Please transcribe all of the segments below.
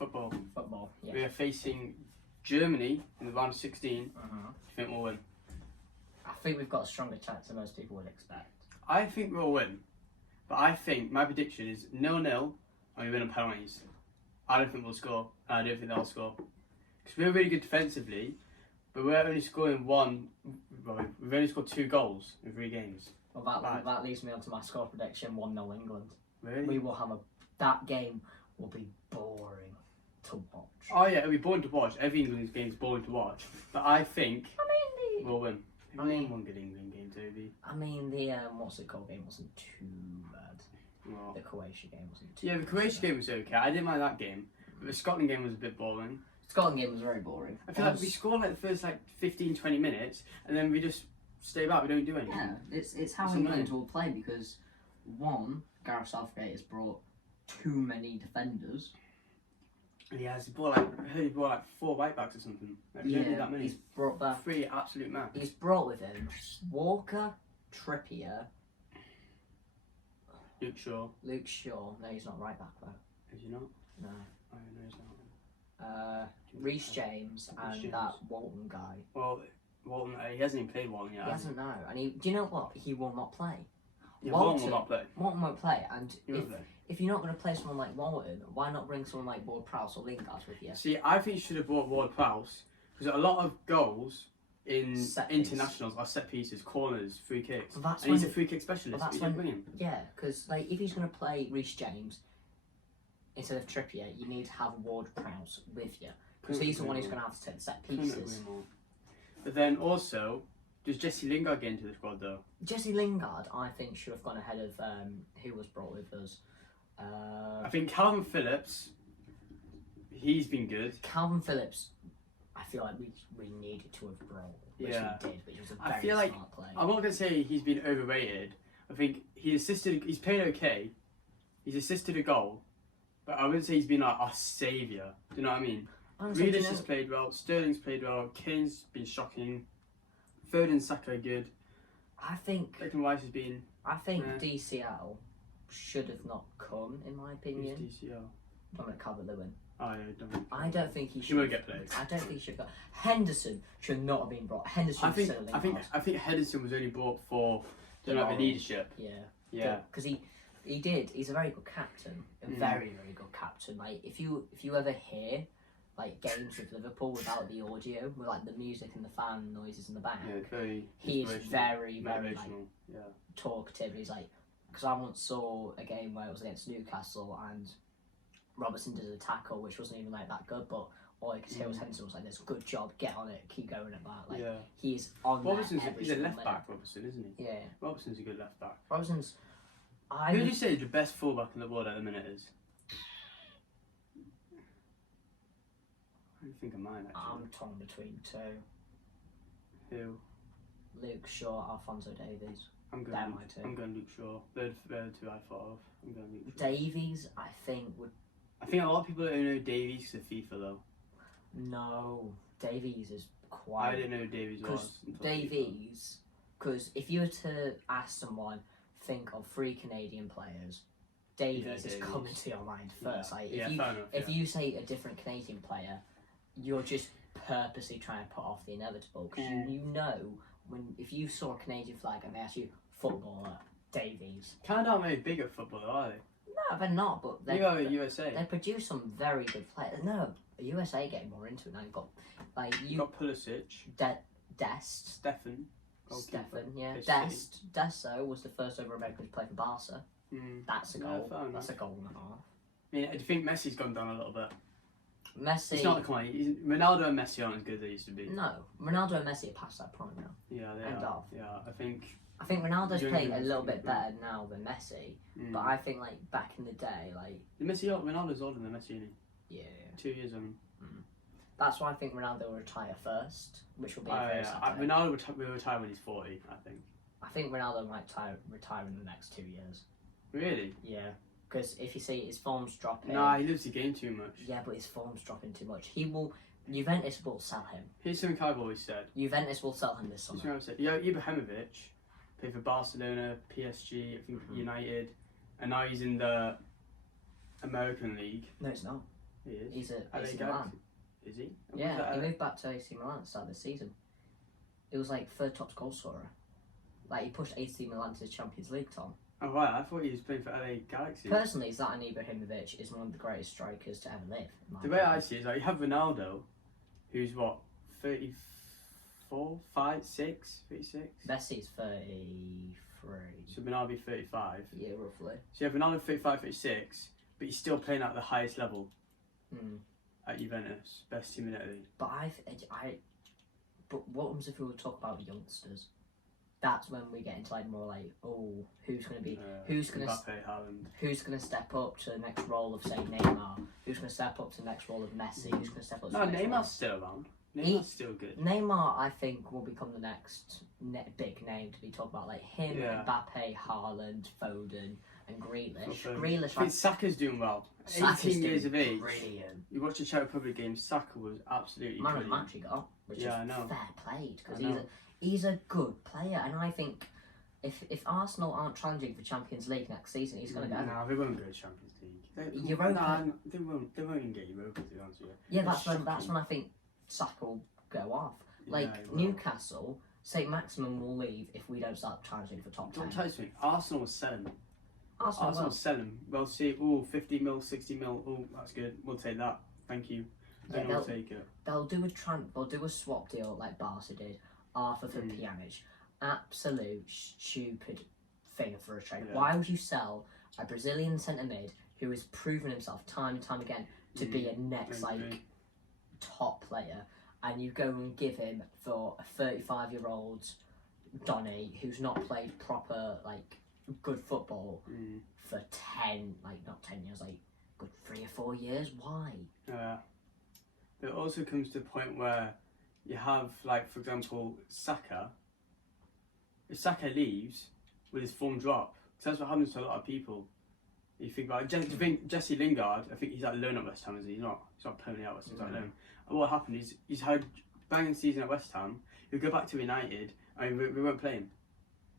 Football. Football. Yeah. We are facing Germany in the round of 16. Do you think we'll win? I think we've got a stronger chance than most people would expect. I think we'll win. But I think my prediction is 0-0 and we win on penalties. I don't think we'll score. I don't think they'll score. Because we're really good defensively, but we're only scoring we've only scored 2 goals in 3 games. Well, that leads me on to my score prediction: 1-0 England. Really? We will have that game will be boring to watch. Oh yeah, it'll be boring to watch. Every England game is boring to watch. But I think we'll win. I mean, one good England game, Toby. I mean, the what's it called game wasn't too bad. Well, The Croatia game wasn't too. yeah, the Croatia game was okay. I didn't mind that game. But the Scotland game was a bit boring. Scotland game was very boring. I feel like we scored like the first 15-20 minutes, and then we just stay back. We don't do anything. Yeah, it's how It's England annoying. will play because one, Gareth Southgate has brought too many defenders. Yeah, he brought like 4 right backs or something. Like, we don't need that many. he's brought back. 3 absolute max. He's brought with him Walker, Trippier, Luke Shaw. Luke Shaw. No, he's not right back though. Is he not? No. Oh, no, he's not. Reece James and Reece James. that Walton guy. Well, Walton, he hasn't even played Walton yet. He doesn't know, and do you know what? He will not play. Yeah, Walton will not play. Walton won't play, and He won't play. if you're not going to play someone like Walton, why not bring someone like Ward-Prowse or Lingard with you? See, I think you should have brought Ward-Prowse because a lot of goals in Set piece. internationals are set pieces, corners, free kicks. Well, that's and he's a when- free kick specialist. well, that's you don't when- bring him. Yeah, because like if he's going to play Reece James instead of Trippier, you need to have Ward-Prowse with you because Couldn't he's the one agree who's more. going to have to take the set Couldn't pieces. agree more. But then also, does Jesse Lingard get into the squad though? Jesse Lingard, I think, should have gone ahead of who was brought with us. I think Calvin Phillips, he's been good. Calvin Phillips, I feel like we needed to have brought, which Yeah. we did, but he was a I very feel like- smart player. I'm not going to say he's been overrated. I think he's played okay. He's assisted a goal. But I wouldn't say he's been like our saviour. Do you know what I mean? Honestly, do you Grealish know- has played well. Sterling's played well. Kane's been shocking. Foden and Saka are good. I think Declan Rice has been. Yeah. DCL should have not come, in my Who's opinion. DCL? Dominic Calvert-Lewin. Oh, yeah, don't. I don't think he He should. won't get played. I don't think he should go. Henderson should not have been brought. Henderson I think instead of Lingard. I think Henderson was only brought for The the moral. leadership. Yeah. Yeah. Because he did. He's a very good captain. A very good captain. Like if you ever hear like games with Liverpool without the audio, with like the music and the fan noises in the back, Yeah, very. he is inspirational, very like motivational. Yeah. talkative. He's like, because I once saw a game where it was against Newcastle and Robertson did a tackle which wasn't even like that good, but all I could hear was Henderson was like, "This good job, get on it, keep going at that." Like Yeah. he's on there Robertson's every he's a single left minute. back, Robertson, isn't he? Yeah, Robertson's a good left back. Robertson's. Who would you say the best fullback in the world at the minute is? I don't think of mine actually. I'm torn between two: Who? Luke Shaw, Alphonso Davies. I'm They're going. my two. I'm going Luke Shaw. They're the 2 I thought of. I'm going Luke Shaw. Davies, I think would I think a lot of people don't know Davies because of FIFA though. no. Davies is I quite didn't know who Davies because was. until FIFA. Davies. Because if you were to ask someone, think of 3 Canadian players, Davies is Davies. coming to your mind first. Yeah. Like Yeah, if you fair enough, if yeah. you say a different Canadian player, you're just purposely trying to put off the inevitable because you know if you saw a Canadian flag and they asked you footballer Davies. Canada aren't very big at football, though, are they? No, they're not. But You are USA. they produce some very good players. No, the USA getting more into it now. You've got like You got Pulisic, Dest. Stefan. goalkeeper, Stefan, yeah. Pulisic. Dest though was the first ever American to play for Barca. Mm. That's a Yeah, goal. fair enough. That's a goal and a half. I mean, do you think Messi's gone down a little bit? Messi. It's not quite. Ronaldo and Messi aren't as good as they used to be. No, Ronaldo and Messi are past that prime now. Yeah, they End are. of. Yeah, I think. I think Ronaldo's Young playing a Messi, little bit yeah. better now than Messi, Mm. but I think like back in the day, like Ronaldo's older than Messi, isn't he? yeah, 2 years on. that's why I think Ronaldo will retire first, which will be a very sad day. Ronaldo will retire when he's 40, I think. I think Ronaldo might retire in the next 2 years. Really? Yeah, because if you see his form's dropping. Nah, he loves the game too much. Yeah, but his form's dropping too much. Juventus will sell him. Here's something I've always said. Juventus will sell him this Here's summer. what I've said. Yeah, Ibrahimovic played for Barcelona, PSG, I think United, and now he's in the American League. No, it's not. He is. He's at LA AC Galaxy. Milan. Is he? Yeah, he moved back to AC Milan at the start of the season. It was like third top goal scorer. Like he pushed AC Milan to the Champions League, Tom. Oh right, I thought he was playing for LA Galaxy. Personally, Zlatan Ibrahimovic is one of the greatest strikers to ever live. in my The way I opinion. see it is like you have Ronaldo, who's what, 34, 5, 6, 36? Messi's 33. So Ronaldo be 35. Yeah, roughly. So you have Ronaldo 35, 36, but he's still playing at the highest level Hmm. at Juventus, best team in Italy. But but what happens if we were to talk about youngsters? That's when we get into like more like, oh, who's going to be, who's going to Mbappe, Haaland. who's going to step up to the next role of say Neymar? Who's going to step up to the next role of Messi? Who's going to step up to No, the next role? Neymar's still around. Neymar's still good. Neymar, I think, will become the next big name to be talked about. Like him, Yeah. Mbappe, Haaland, Foden, and Grealish. I Grealish, think Saka's doing well. Saka's 18 years doing of age. brilliant. You watch the Czech Republic game, Saka was absolutely Man of the brilliant. match he got, which Yeah, I is know. fair played because I know. he's a good player, and I think if Arsenal aren't challenging for Champions League next season, he's going to go. No, they won't go Champions League. Europa- Nah, they won't even get Europa, to be honest with you. Yeah, It's that's shocking. when I think Saka will go off. Like Yeah, he will. Newcastle, St. Maximin will leave if we don't start challenging for top 10. Don't tell you something. Arsenal will sell him. Arsenal Arsenal will will. sell him. We'll see. Oh, 50 mil, 60 mil. Oh, that's good. We'll take that. Thank you. Yeah, Then we'll take it. They'll do a swap deal like Barca did. Arthur for Pjanic. Absolute stupid thing for a trade. Yeah. Why would you sell a Brazilian centre mid who has proven himself time and time again to be a next I like agree. top player, and you go and give him for a 35-year-old Donny who's not played proper like good football for 10, like not 10 years, like good 3 or 4 years? Why? But it also comes to the point where you have, like, for example, Saka. If Saka leaves, will his form drop? Because that's what happens to a lot of people. You think about it. Jesse Lingard, I think he's at loan at West Ham, is he? He's not permanently at West Ham, he's at loan. And what happened is he's had a banging season at West Ham. He'll go back to United, and we won't play him.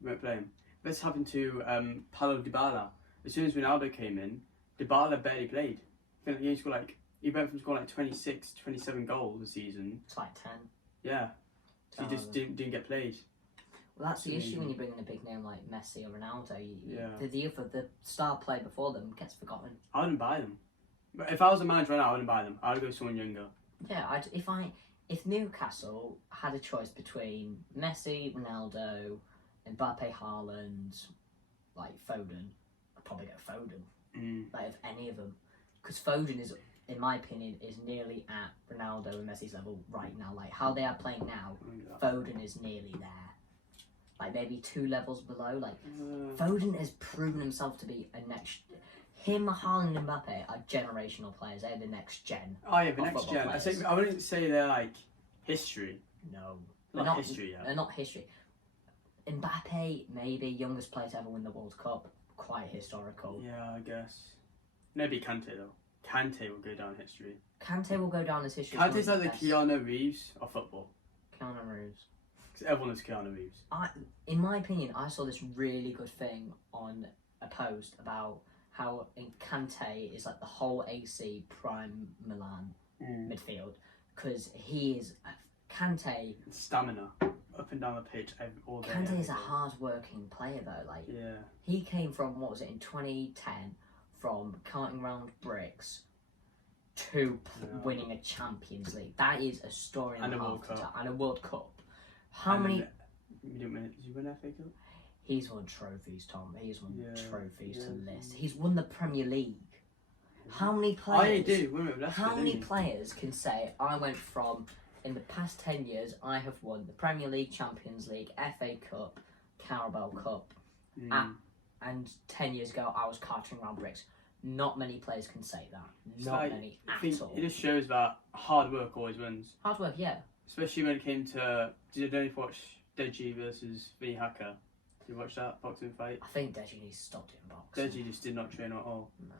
We won't play him. This happened to Paulo Dybala. As soon as Ronaldo came in, Dybala barely played. I think he went from scoring like 26, 27 goals a season. It's like 10. Yeah. So he just didn't get played. Well, that's the issue Amazing. when you bring in a big name like Messi or Ronaldo. Yeah. The star player before them gets forgotten. I wouldn't buy them. But if I was a manager right now, I wouldn't buy them. I'd go someone younger. Yeah, if Newcastle had a choice between Messi, Ronaldo, Mbappe, Haaland, like Foden, I'd probably go Foden. Like of any of them, because Foden is, in my opinion, is nearly at Ronaldo and Messi's level right now. Like how they are playing now, Foden is nearly there. Like maybe 2 levels below. Like Foden has proven himself to be a next. Him, Haaland, and Mbappe are generational players. They're the next gen. Oh yeah, the of next football gen. players. I wouldn't say they're like history. No, Not history yet. They're not history. Mbappe, maybe youngest player to ever win the World Cup. Quite historical. Yeah, I guess. Maybe Kante though. Kante will go down in history. Kante will go down as history. as one Kante's of like the best. Keanu Reeves of football. Keanu Reeves. Because everyone is Keanu Reeves. In my opinion, I saw this really good thing on a post about how Kante is like the whole AC prime Milan midfield, because he is Kante. Stamina. Up and down the pitch all day. Kante every is a day. hard-working player though. Like Yeah. he came from, what was it, in 2010, from carting round bricks to winning a Champions League. That is a story and a half World to Cup. tell. And a World Cup. How And many? then you didn't win it. Did you win FA Cup? He's won trophies, Tom. He's won Yeah, trophies to yeah. list. He's won the Premier League. How many Oh, yeah, you players? do. Win it with Leicester, How didn't many you? players can say, I went from, in the past 10 years, I have won the Premier League, Champions League, FA Cup, Carabao Cup, and 10 years ago I was carting around bricks. Not many players can say that. It's Not like, many I at think all. it just shows that hard work always wins. Hard work, yeah. Especially when it came to. Did you watch Deji versus Vinny Hacker? Did you watch that boxing fight? I think Deji needs to stop doing boxing. Deji just did not train at all. No.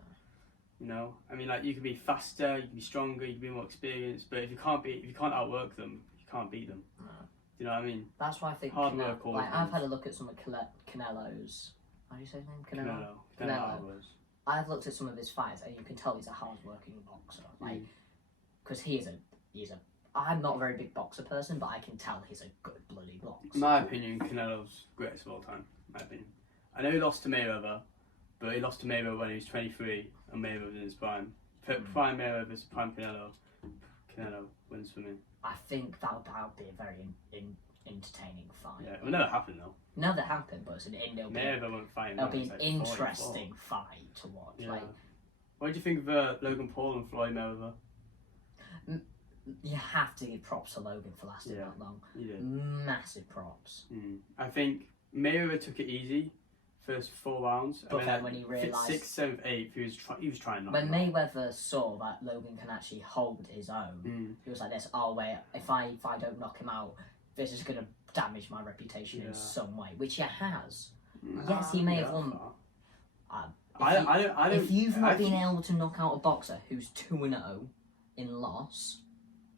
You know, I mean, like you can be faster, you can be stronger, you can be more experienced, but if you can't outwork them, you can't beat them. No. Do you know what I mean? That's why I think Hard work always I've wins. had a look at some of Canelo's. How do you say his name? Canelo. Canelo Alvarez. I've looked at some of his fights, and you can tell he's a hard-working boxer. Like, because he's a. I'm not a very big boxer person, but I can tell he's a good bloody boxer. In my opinion, Canelo's greatest of all time. In my opinion. I know he lost to Mayweather, but he lost to Mayweather when he was 23, and Mayweather was in his prime. Prime Mayweather versus prime Canelo. Canelo wins for me. I think that would be a very entertaining fight. Yeah, it will never happen though. Never happened, but it'll be Mayweather won't fight him. it'll be He's an like interesting fight to watch. Yeah. Like, What do you think of Logan Paul and Floyd Mayweather? you have to give props to Logan for lasting Yeah. that long. You did. Massive props. I think Mayweather took it easy first 4 rounds. But and then when he realised, 6th, 7th, 8th, he was trying not. when Mayweather saw that Logan can actually hold his own, he was like this. Oh wait, if I don't knock him out, this is gonna damage my reputation in some way, which it has. Yes, he may have won. I don't. If you've not I been think- able to knock out a boxer who's 2-0 in loss,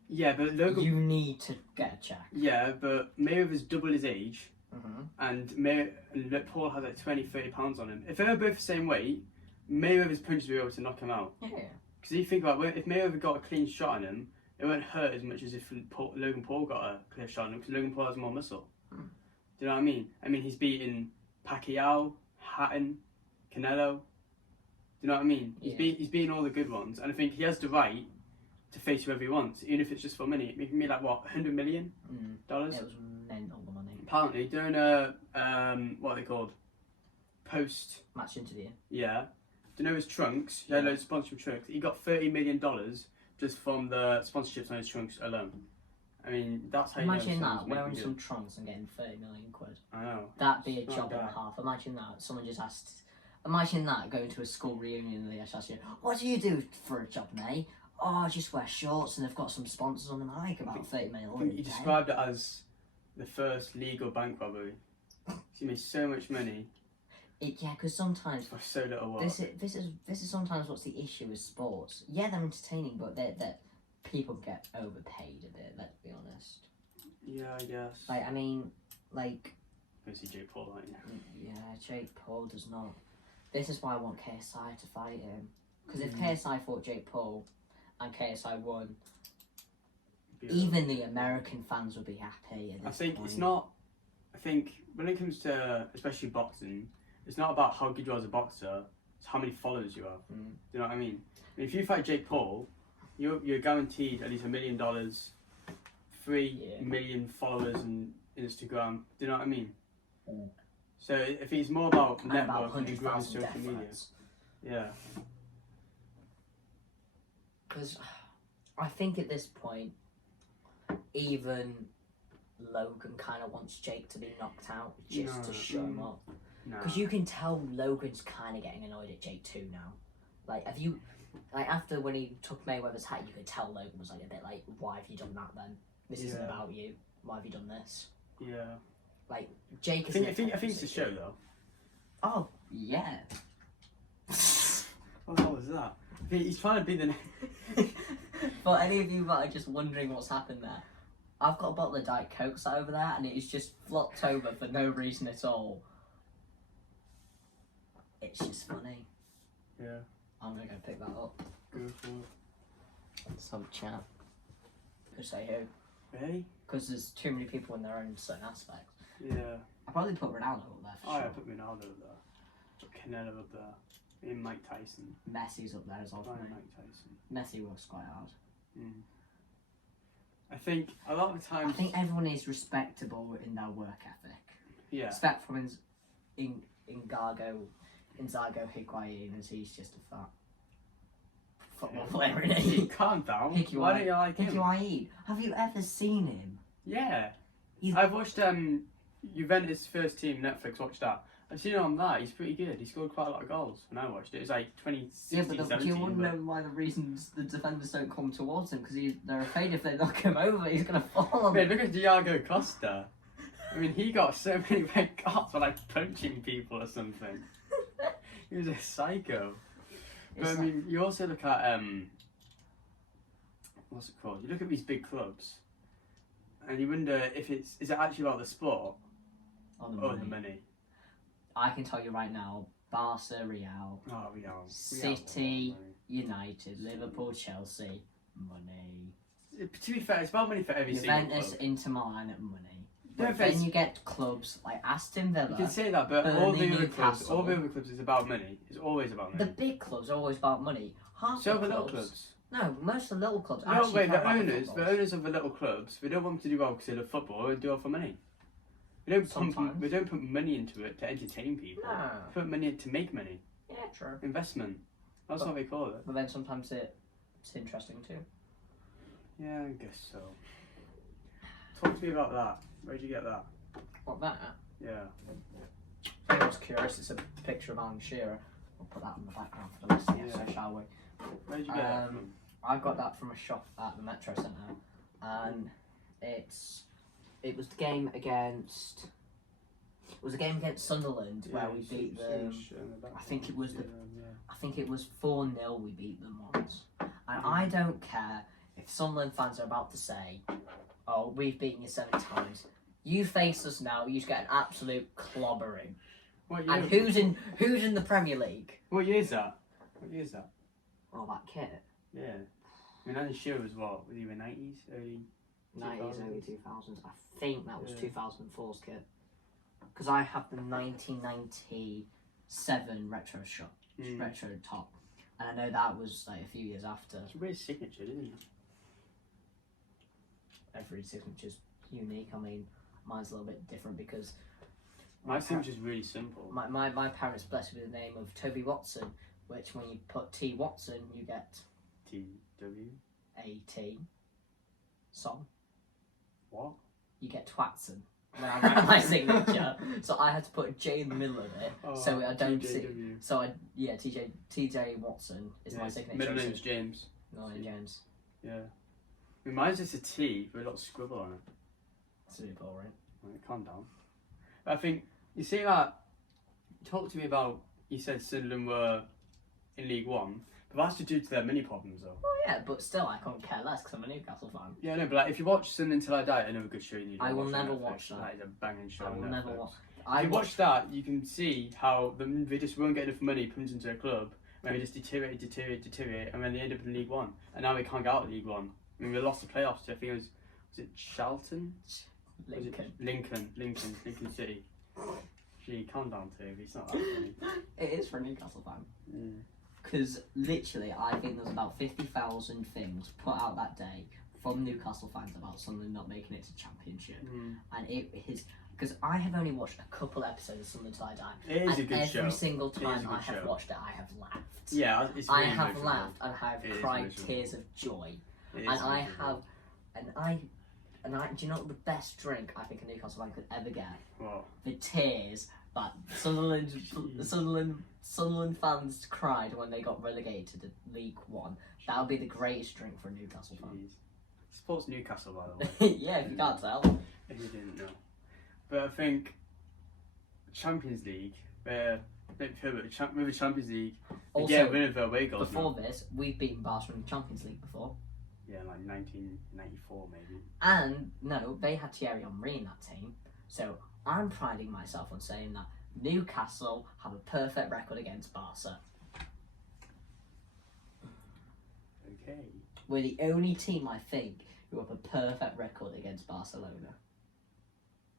Yeah, but Logan. you need to get a check. Yeah, but Mayweather's double his age, Mm-hmm. and Paul has like 20-30 pounds on him. If they were both the same weight, Mayweather's punches would be able to knock him out. Yeah. Because you think about if Mayweather got a clean shot on him, it won't hurt as much as if Logan Paul got a clear shot on him, because Logan Paul has more muscle. Do you know what I mean? I mean, he's beaten Pacquiao, Hatton, Canelo. Do you know what I mean? Yeah. He's beaten all the good ones, and I think he has the right to face whoever he wants, even if it's just for money. It can be like what, $100 million? It was mental, the money. Apparently, doing a what are they called? Post. Match interview. Yeah. Do you know his trunks? He had loads of sponsorship trunks. He got $30 million just from the sponsorships on his trunks alone. I mean, that's how you Imagine know that, someone's wearing making some good. trunks and getting 30 million quid. I know. That'd be a It's job not and a bad. half. Imagine that. Someone just asked. Imagine that, going to a school reunion and they just ask you, what do you do for a job, mate? Oh, I just wear shorts and they've got some sponsors on them. I make about 30 million I a think he day. described it as the first legal bank robbery. He made so much money Yeah, because sometimes for so little work. this is sometimes what's the issue with sports. Yeah, they're entertaining, but that people get overpaid a bit. Let's be honest. Yeah, I guess. Like, I mean, like, Go see Jake Paul, aren't you? yeah, Jake Paul does not. This is why I want KSI to fight him. Because if Mm. KSI fought Jake Paul and KSI won, Be even the American fans would be happy at this I think point. it's not. I think when it comes to especially boxing, it's not about how good you are as a boxer. It's how many followers you have. Do you know what I mean? If you fight Jake Paul, you're guaranteed at least $1 million, 3 million followers on Instagram. Do you know what I mean? Mm. So if it's more about And about networking and growing 100,000 social death media, threats. yeah. Because I think at this point, even Logan kind of wants Jake to be knocked out just No, to show him up. No. Because you can tell Logan's kind of getting annoyed at Jake too now. Like, have you, like, after when he took Mayweather's hat, you could tell Logan was like a bit like, why have you done that then? This isn't Yeah. about you. Why have you done this? Yeah. Like, Jake I is. think it's a show though. Oh yeah. What the hell was that? He's trying to be the. For any of you that are just wondering what's happened there, I've got a bottle of Diet Coke sat over there, and it is just flopped over for no reason at all. It's just funny. Yeah. I'm gonna go pick that up. Go for it. Let's have a chat. Could say who? Hey. Because there's too many people in their own certain aspects. Yeah. I'll probably put Ronaldo up there for Oh, yeah, sure. put Ronaldo up there. Put Canelo up there. And Mike Tyson. Messi's up there as well for Ryan me. Mike Tyson. Messi works quite hard. I think a lot of the times. I think everyone is respectable in their work ethic. Yeah. Respect from Inzago Higuain, as he's just a fat football player, isn't he? Calm down. Higuain. Why don't you like him? Higuain. Have you ever seen him? Yeah. He's- I've watched Juventus first team Netflix. Watched that. I've seen him on that. He's pretty good. He scored quite a lot of goals when I watched it. It was like 2016, Yeah, but do 17. you want to know why the reasons the defenders don't come towards him? Because they're afraid if they knock him over, he's going to fall on Man, them. look at Diego Costa. I mean, he got so many red cards for like punching people or something. He was a psycho. But It's I mean, you also look at what's it called? You look at these big clubs, and you wonder if is it actually about the sport on the or money. the money? I can tell you right now, Barca, Real, Oh, we are. City, United, Liverpool, Chelsea, money. To be fair, it's about money for every Juventus, single club. Inter Milan, money. No, But but it's- then you get clubs like Aston You Villa. can say that, but Burnley, all the other clubs, Newcastle. all the other clubs is about money. It's always about The money. big clubs are always about money. Half So the the little clubs. clubs. No, most of the little clubs No, actually wait, care the about owners, footballs. the owners of the little clubs, we don't want them to do well because they love football. We do it for money. We don't Sometimes. we don't put money into it to entertain people. No. We put money to make money. Yeah, true. Investment. That's But- what we call it. But then sometimes it's interesting too. Yeah, I guess so. Talk to me about that. Where'd you get that? What that? Yeah. I was curious. It's a picture of Alan Shearer. We'll put that in the background for the rest of the episode, Yeah. shall we? Where'd you get that Um, from? I got that from a shop at the Metro Centre, and it was the game against. It was a game against Sunderland where we beat them. I think it was the- I think it was 4-0 we beat them once. And I don't care if Sunderland fans are about to say, oh, we've beaten you 7 times. You face us now, you just get an absolute clobbering. What year? And who's in the Premier League? What year is that? What year is that? Oh, that kit. Yeah. I mean, Alan Shearer was what? Was he in the 90s? Early 90s, early 2000s. I think that was Yeah. 2004's kit. Because I have the 1997 retro shop, Mm. retro top. And I know that was like a few years after. It's a weird signature, isn't it? Every signature's unique. I mean, mine's a little bit different because My signature's really simple. my parents blessed me with the name of Toby Watson, which when you put T Watson, you get TW? a T song. What? You get Twatson. When I write my signature, so I had to put a J in the middle of it, so I don't see. TJW. So TJ Watson is my Yeah, signature. middle name's James. No, James. Yeah. I mean, mine's just a T with a little scribble on it. It's really boring. Right, calm down. But I think, you see that, talk to me about, you said Sunderland were in League One, but that's to due to their mini problems though. Oh yeah, but still, I couldn't care less because I'm a Newcastle fan. Yeah, no, but like, if you watch Sunderland Till I Die, another good show you need to I will watch on never Netflix. watch that. That is a banging show I on will never Netflix. watch. If you watch that, you can see how they just won't get enough money pumped into a club, and they just deteriorate, and then they end up in League One, and now they can't get out of League One. I mean, they lost the playoffs to, I think it was it Charlton? Was it Lincoln. Lincoln City. Gee, calm down, Toby. It's not that funny. It is for a Newcastle fan. Mm. Because literally, I think there was about 50,000 things put out that day from Newcastle fans about Sunderland not making it to Championship. Mm. And it is. Because I have only watched a couple episodes of Sunderland Till I Die. It is and a good every show. single It is a time good I have show. watched it, I have laughed. Yeah, it's I really have emotional. laughed and I have It is cried emotional. tears of joy. It is And I emotional. have. And I. Do you know what the best drink I think a Newcastle fan could ever get? What? The tears that Sunderland fans cried when they got relegated to League One. That would be the greatest drink for a Newcastle fan. Jeez. Supports Newcastle, by the way. Yeah, if you can't tell. If you didn't know. But I think Champions League, with the Champions League, they get rid of their away goals Before now. this, we've beaten Barcelona in the Champions League before. Yeah, like 1994 maybe. And, no, they had Thierry Henry in that team. So, I'm priding myself on saying that Newcastle have a perfect record against Barca. Okay. We're the only team, I think, who have a perfect record against Barcelona.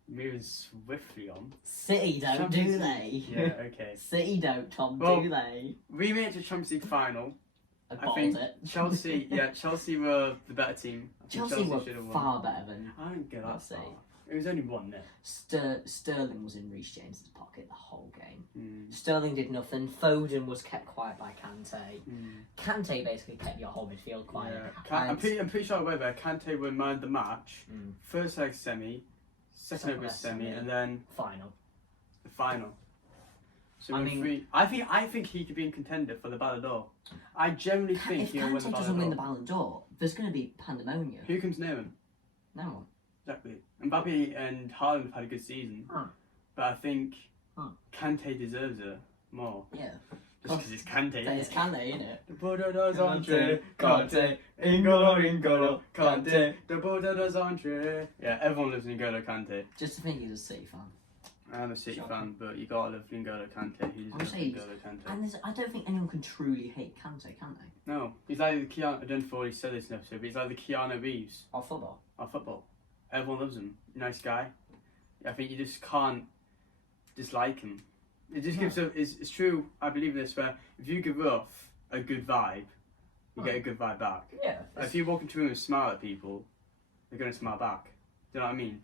Moving swiftly on. City don't, Champions do League. they? Yeah, okay. City don't, Tom, Well, do they? We made it to Champions League final. I I bottled think it. Chelsea were the better team. I think Chelsea should have were won. far better than I don't get that Let's see. far. It was only 1-0. Sterling was in Reece James's pocket the whole game. Mm. Sterling did nothing. Foden was kept quiet by Kante. Mm. Kante basically kept your whole midfield quiet. Yeah. I'm And- pretty sure whether Kante would man the match. Mm. First leg semi, second leg leg semi, semi. and then Final. the final. So I we're mean- free. I think he could be in contender for the Ballon d'Or. I generally think If he'll win the Kante Ballon doesn't win the d'Or. Ballon d'Or, there's going to be pandemonium. Who comes near him? No one. Exactly. Mbappe and Haaland have had a good season, Huh. but I think Huh. Kante deserves it more. Yeah. Just because it's Kante. It's Kante, isn't it? The Bordeaux Andre, Kante, N'Golo Kante, the Bordeaux Andre. Yeah, everyone lives in N'Golo Kante. Just to think he's a City fan. I'm a City Shocking. fan, but you gotta love N'Golo Kante. Who's I'm love saying- N'Golo Kante? And I don't think anyone can truly hate Kante, can they? No, he's like the Keanu. I don't know if I already said this in episode, but he's like the Keanu Reeves Or football. of football. Everyone loves him. Nice guy. I think you just can't dislike him. It just gives a. It's true. I believe in this. Where if you give off a good vibe, you get a good vibe back. Yeah. If you walk into a room and smile at people, they're gonna smile back. Do you know what I mean?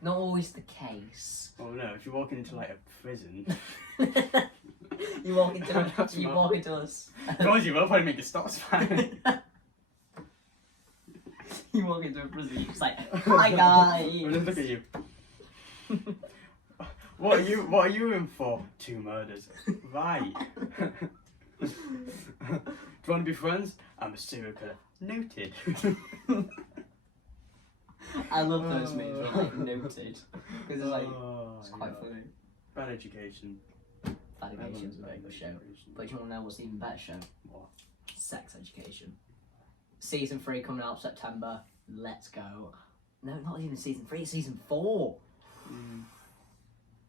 Not always the case. Oh no, if you walk into like a prison, you walk into That's you mad. walk into us. God, you will probably make a stop sign. You walk into a prison, you're just like, hi guys. Well, just look at you. What are you in for? 2 murders. Right. Do you want to be friends? I'm a serial killer. Noted. I love those memes, they're like noted. Because it's like, Oh, it's quite yeah. funny. Bad education. Bad Education's a very good show. But do you want to know what's an even better show? What? Sex Education. Season 3 coming out September. Let's go. No, not even season 3, it's season 4. Mm.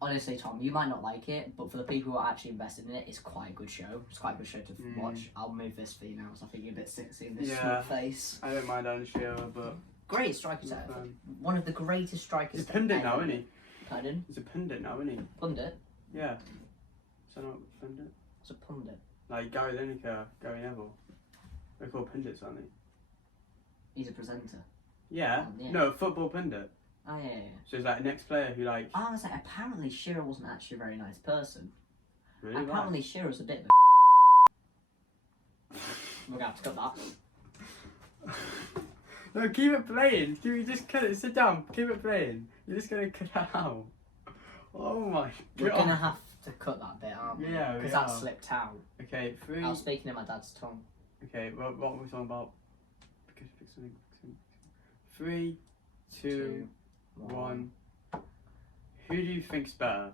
Honestly, Tom, you might not like it, but for the people who are actually invested in it, it's quite a good show. It's quite a good show to watch. I'll move this for you now, because I think you're a bit sick of seeing this Yeah. smooth face. I don't mind Anishio, but Great striker set. fine. One of the greatest strikers. He's a pundit ever. now, isn't he? Pardon? He's a pundit now, isn't he? Pundit? Yeah. Is that not pundit? It's a pundit. Like Gary Lineker, Gary Neville. They're called pundits, aren't they? He's a presenter. Yeah. Yeah. No, football pundit. Oh, yeah, yeah. So he's like the next player who like I was like, apparently Shearer wasn't actually a very nice person. really Apparently Shearer's a bit of a We're gonna have to cut that. No, keep it playing. Just cut it. Sit down. Keep it playing. You're just gonna cut it out. Oh my We're god. gonna have to cut that bit, aren't we? Yeah, we Because that are. slipped out. Okay, 3. I was speaking in my dad's tongue. Okay, what were we talking about? Pick something. 3, 2, 1. Who do you think's better?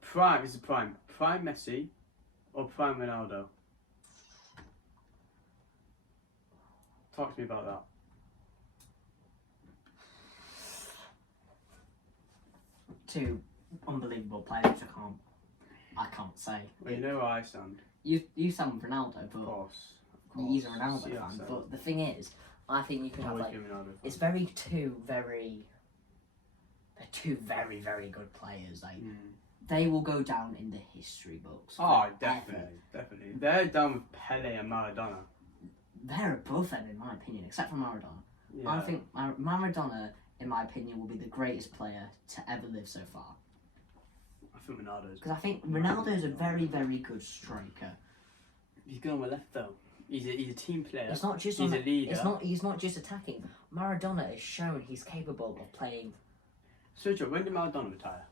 Prime is prime. Prime Messi or prime Ronaldo? Talk to me about that. Two unbelievable players, which I can't say. Well, you know where I stand. You sound with Ronaldo, Of but course. he's a Ronaldo See, fan. I've said. But the thing is, I think you could have Always like been Ronaldo fan. it's they're two very very good players. Like Mm. they will go down in the history books. Oh, forever. definitely. They're down with Pele and Maradona. They're above them in my opinion, except for Maradona. Yeah. I think Maradona, in my opinion, will be the greatest player to ever live so far. I think Ronaldo's. Because I think Ronaldo is a very very good striker. He's going on my left though. He's a team player. It's not just He's on a leader. He's not just attacking. Maradona has shown he's capable of playing. Sergio, when did Maradona retire?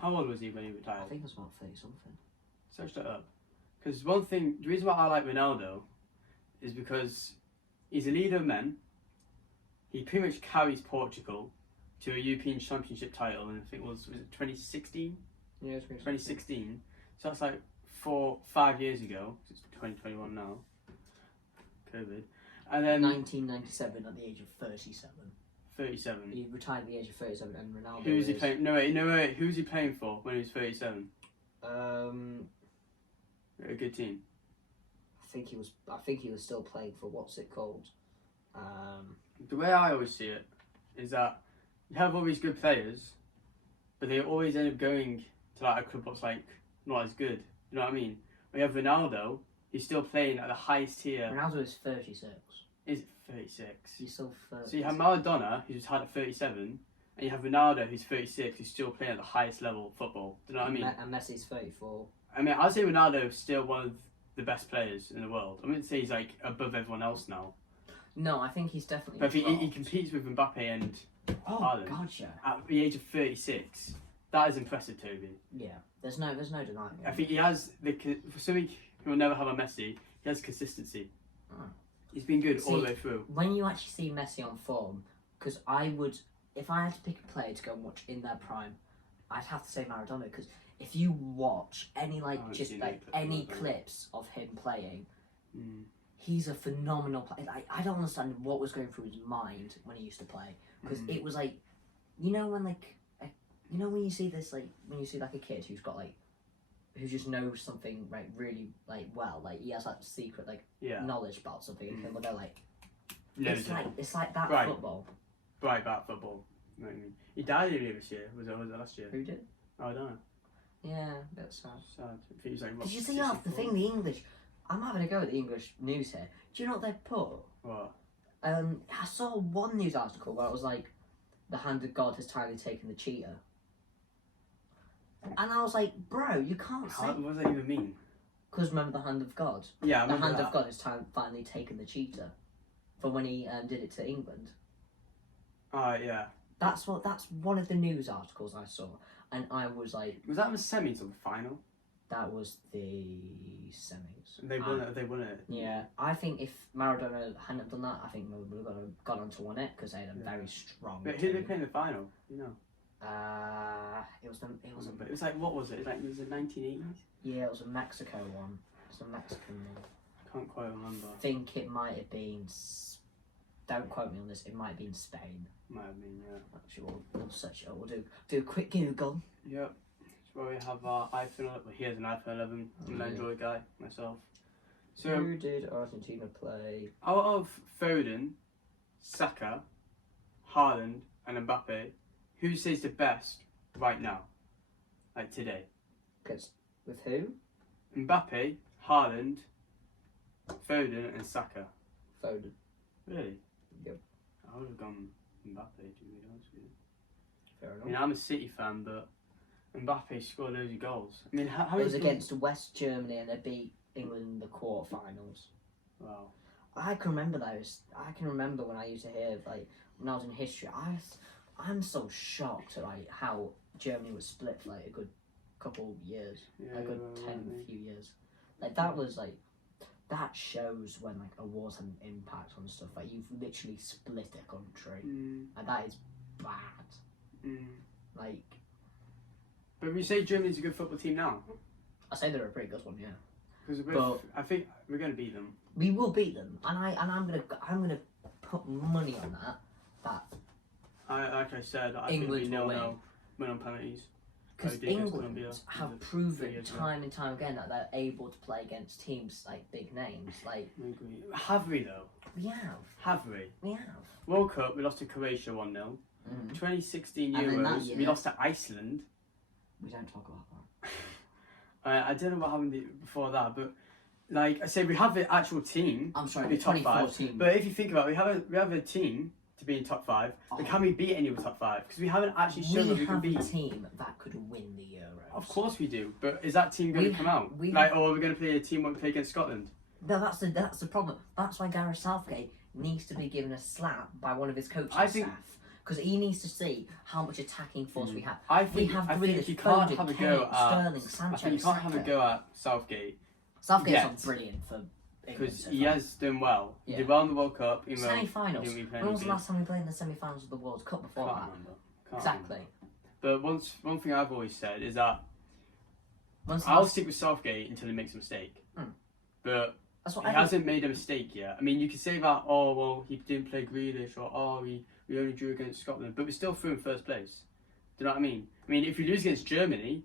How old was he when he I retired? think it was about 30 something. Search that up. Because the reason why I like Ronaldo is because he's a leader of men. He pretty much carries Portugal to a European Championship title, and I think was it 2016? Yeah, 2016. So that's like 5 years ago. It's 2021 now. COVID. And then 1997 at the age of 37. 37. He retired at the age of 37, and Ronaldo. Who's he is- playing? No wait. Who's he playing for when he was 37? A good team. I think he was still playing for what's it called? The way I always see it is that you have all these good players, but they always end up going to like a club that's like not as good. You know what I mean? We have Ronaldo. He's still playing at the highest tier. Ronaldo is 36. Is it 36? He's still 30. So you have Maradona, who's retired at 37, and you have Ronaldo, who's 36, who's still playing at the highest level of football. Do you know what I mean? And Messi's 34. I mean, I'd say Ronaldo is still one of the best players in the world. I wouldn't say he's like above everyone else now, No, I think he's definitely. but if he dropped. competes with Mbappe and Oh, Haaland. gotcha. at the age of 36, that is impressive, Toby. Yeah, there's no denying I it. think he has for something he will never have a Messi. He has consistency. Oh. He's been good all See, the way through. When you actually see Messi on form, because I would, if I had to pick a player to go and watch in their prime, I'd have to say Maradona. Because if you watch any I haven't just seen like any clips of any Maradona. clips of him playing, Mm. he's a phenomenal player. I don't understand what was going through his mind when he used to play, because Mm. it was like, you know, when like you know when you see this when you see like a kid who's got who just knows something really well, he has that secret knowledge about something, and can go it's like that Right. football. Right back football. You know what I mean? He died earlier this year. Was it last year? Who did? Oh, I don't know. Yeah, that's sad. Sad. I think he was like, what, Did you see half the 64? thing? The English. I'm having a go at the English news here. Do you know what they put? What? I saw one news article where it was like, the hand of God has finally taken the cheetah. And I was like, bro, you can't say. What does that even mean? Because remember the hand of God? Yeah, I The remember hand that. of God has finally taken the cheetah. For when he did it to England. Yeah. That's one of the news articles I saw. And I was like, Was that in the semis or the final? that was the semis. They won it. They won it. Yeah, I think if Maradona hadn't done that, I think we would have gone on to win it because they had a Yeah. very strong But who did they team. play in the final? You know. It was But it was like, what was it? It was the 1980s. yeah, it was a Mexico one. It was a Mexican one. Can't quite remember. I think it might have been. Don't quote me on this. It might have been Spain. Might have been, yeah. Actually, we'll search it. We'll do a quick Google. Yep. So we have our iPhone 11. Well, here's an iPhone 11. I'm an Yeah. Android guy myself. So Who did Argentina play? out of Foden, Saka, Haaland, and Mbappe, who says the best right now, like today? With who? Mbappe, Haaland, Foden, and Saka. Foden. Really? Yep. I would have gone Mbappe, to be honest with you. Fair I enough. mean, I'm a City fan, but Mbappe scored loads of goals. I mean, how It many was goals- against West Germany and they beat England in the quarterfinals. Wow. I can remember those. I can remember when I used to hear when I was in history. I'm so shocked at how Germany was split for a good couple of years, Yeah, a good yeah, 10 yeah. few years. That was that shows when a war's had an impact on stuff. You've literally split a country, and that is bad. But we say Germany's a good football team now. I say they're a pretty good one, yeah. Because But- I think we're going to beat them. We will beat them, and I'm gonna put money on that. Like I said, I England think we will know win on penalties. Because Like we did against England Colombia, have was it 3 proven years ago? time and time again that they're able to play against teams big names. I agree. Have we though? We have. Have we? We have. World Cup, we lost to Croatia 1-0. 2016 And then that Euros, we year- lost to Iceland. We don't talk about that. I don't know what happened before that, but like I said, we have the actual team I'm to sorry, be top 2014. 5. But if you think about it, we have a team to be in top 5. But Oh. can we beat any of the top 5? Because we haven't actually shown that We we can have a beat. team that could win the Euros. Of course we do, but is that team going We to come ha- out? we Or are we going to play a team that play against Scotland? No, that's the problem. That's why Gareth Southgate needs to be given a slap by one of his coaching I think- staff. Because he needs to see how much attacking force we have. I We think, have I think Grealish, you can't Foden, have a Kane, go at Sterling, I Sancho, think you can't have a Saka. go at Southgate Southgate's yet. not brilliant for England because so he far. has done well. He Yeah. did well in the World Cup. Even though he Semi-finals. didn't really play When was the any last time we played in the semi-finals of the World Cup before Can't that? remember. Exactly. But one thing I've always said is that When's the I'll last- stick with Southgate until he makes a mistake. Hmm. But That's what he hasn't made a mistake yet. I mean, you could say that, oh, well, he didn't play Grealish, or oh, we only drew against Scotland, but we're still through in first place. Do you know what I mean? I mean, if you lose against Germany,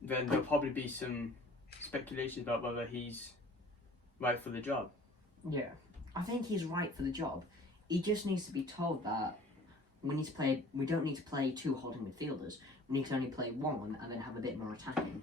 then there'll probably be some speculations about whether he's right for the job. Yeah, I think he's right for the job. He just needs to be told that we need to play. We don't need to play 2 holding midfielders. We need to only play 1 and then have a bit more attacking.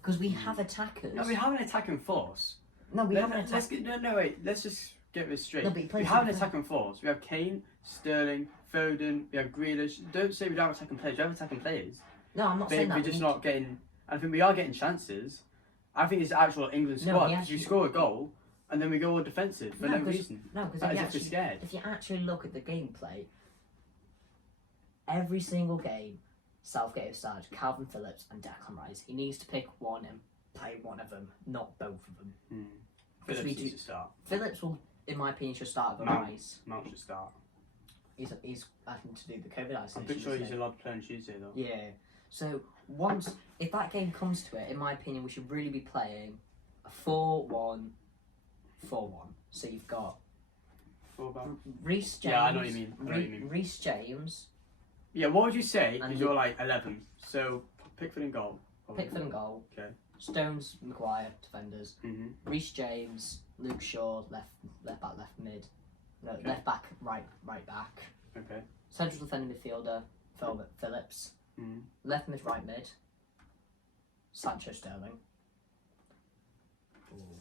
Because we have attackers. No, we have an attacking force. No, we have an Let's attack. get, no, wait. Let's just get this straight. No, but he plays we have an with- attacking force. We have Kane, Sterling, Foden. We have Grealish. Don't say we don't have attacking players. We have attacking players. No, I'm not But saying that. we're just not getting. I think we are getting chances. I think it's the actual England No, squad. he Because you actually- score a goal, and then we go all defensive for no 'cause- reason. No, because That is if we're scared. if you actually look at the gameplay, every single game, Southgate has started Calvin Phillips and Declan Rice. He needs to pick one and play one of them, not both of them. Phillips we needs do- to start. Phillips will, in my opinion, should start over Mount. Rice. Mount should start. He's having to do the COVID isolation. I'm pretty sure isn't he's he? allowed to play on Tuesday though. Yeah. So if that game comes to it, in my opinion, we should really be playing a 4-1-4-1. So you've got Fullback. Reece James. Yeah, I know what you mean. I know what you mean. Reece James, Yeah, what would you say? And Because you're like 11. So Pickford in goal. probably. Pickford in goal. Okay. Stones, Maguire, defenders. Mm-hmm. Reece James, Luke Shaw, left back, left mid. No, Okay. left back, right back. Okay. Central defending midfielder, Phillips. Mm-hmm. Left mid, right mid. Sancho, Sterling.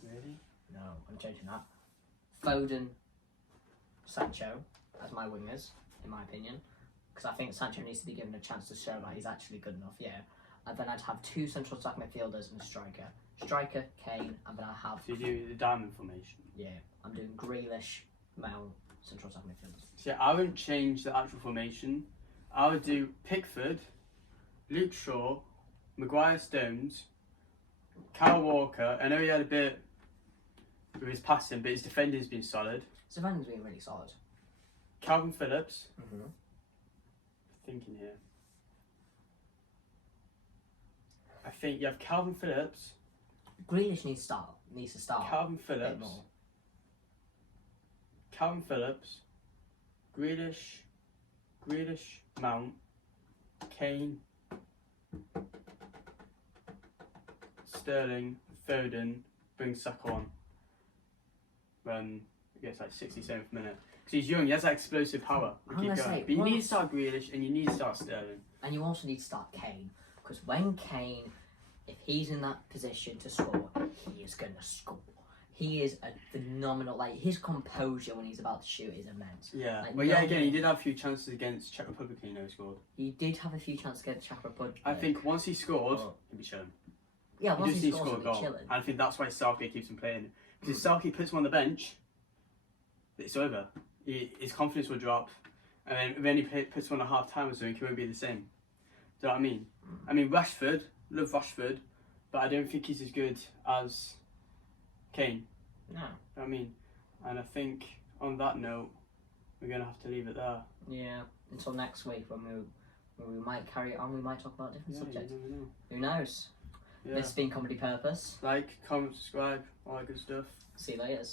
Really? No, I'm changing that. Foden, Sancho as my wingers, in my opinion, because I think Sancho needs to be given a chance to show that he's actually good enough. Yeah, and then I'd have 2 central attack midfielders and a striker. Striker, Kane, and then I have So you do the diamond formation. I'm doing Grealish, Mount, central attack midfielders. So I wouldn't change the actual formation. I would do Pickford, Luke Shaw, Maguire, Stones, Kyle Walker. I know he had a bit with his passing, but his defending's been solid. Savannah's been really solid. Calvin Phillips. Mm-hmm. Thinking here. I think you have Calvin Phillips. Grealish needs to start. Calvin a bit Phillips. more. Calvin Phillips. Grealish, Mount, Kane, Sterling, Foden, bring Saka on. When it gets like 67th minute. Because he's young, he has that explosive power. I'm Keep gonna going. say, But you need to once- start Grealish and you need to start Sterling. And you also need to start Kane, because when Kane, if he's in that position to score, he is going to score. He is a phenomenal, like, his composure when he's about to shoot is immense. Yeah. Like, Well, yeah, no- again, he did have a few chances against Czech Republic, you know, he scored. He did have a few chances against Czech Republic. I think once he scored, Oh. he'll be chilling. Yeah, He once just he needs to scores, score a he'll be goal. chilling. And I think that's why Southgate keeps him playing. Because if Southgate puts him on the bench, it's over. His confidence will drop. And then he puts him on a half time or something, he won't be the same. Do you know what I mean? I mean, Rashford, love Rashford, but I don't think he's as good as Kane. No. Do you know what I mean? And I think on that note, we're going to have to leave it there. Yeah, until next week when we might carry it on, we might talk about a different Yeah, subject. you never know. Who knows? Yeah. This has been Comedy Purpose. Like, comment, subscribe, all that good stuff. See you later.